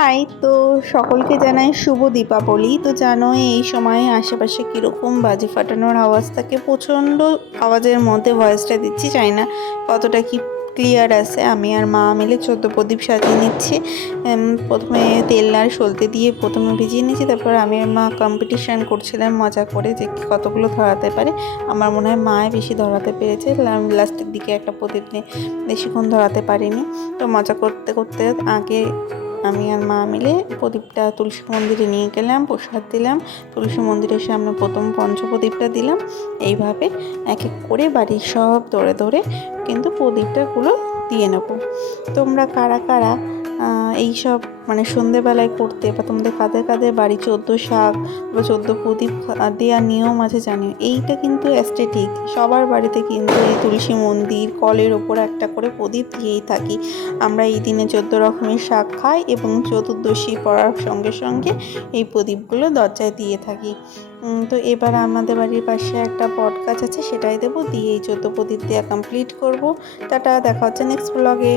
High, তো সকলকে জানাই শুভ দীপাবলি। তো জানোই এই সময় আশেপাশে কীরকম বাজি ফাটানোর আওয়াজ থাকে, প্রচণ্ড আওয়াজের মধ্যে ভয়েসটা দিচ্ছি, জানি না কতটা কি ক্লিয়ার আছে। আমি আর মা মিলে 14 প্রদীপ সাজিয়ে নিচ্ছি। প্রথমে তেল আর সলতে দিয়ে প্রথমে ভিজিয়ে নিয়েছি, তারপর আমি আর মা কম্পিটিশান করছিলাম মজা করে যে কতগুলো ধরাতে পারে। আমার মনে হয় মায় বেশি ধরাতে পেরেছে, লাস্টের দিকে একটা প্রদীপ বেশিক্ষণ ধরাতে পারিনি। তো মজা করতে করতে আগে আমি আর মা মিলে প্রদীপটা তুলসী মন্দিরে নিয়ে গেলাম, প্রসাদ দিলাম, তুলসী মন্দিরের সামনে প্রথম পঞ্চপ্রদীপটা দিলাম। এইভাবে এক এক করে বাড়ির সব ধরে ধরে কিন্তু প্রদীপটাগুলো দিয়ে নেব। তোমরা কারা কারা এই সব মানে সন্ধেবেলায় করতে, বা তোমাদের কাদের কাদের বাড়ি 14 শাক বা 14 প্রদীপ দেওয়ার নিয়ম আছে জানিও। এইটা কিন্তু অ্যাস্থেটিক, সবার বাড়িতে কিন্তু এই তুলসী মন্দির কলের ওপর একটা করে প্রদীপ দিয়েই থাকি। আমরা এই দিনে 14 রকমের শাক খাই এবং চতুর্দশী পড়ার সঙ্গে সঙ্গে এই প্রদীপগুলো দরজায় দিয়ে থাকি। তো এবার আমাদের বাড়ির পাশে একটা বট গাছ আছে, সেটাই দেবো, দিয়ে এই 14 প্রদীপ দেওয়া কমপ্লিট করব। টাটা, দেখা হচ্ছে নেক্সট ব্লগে।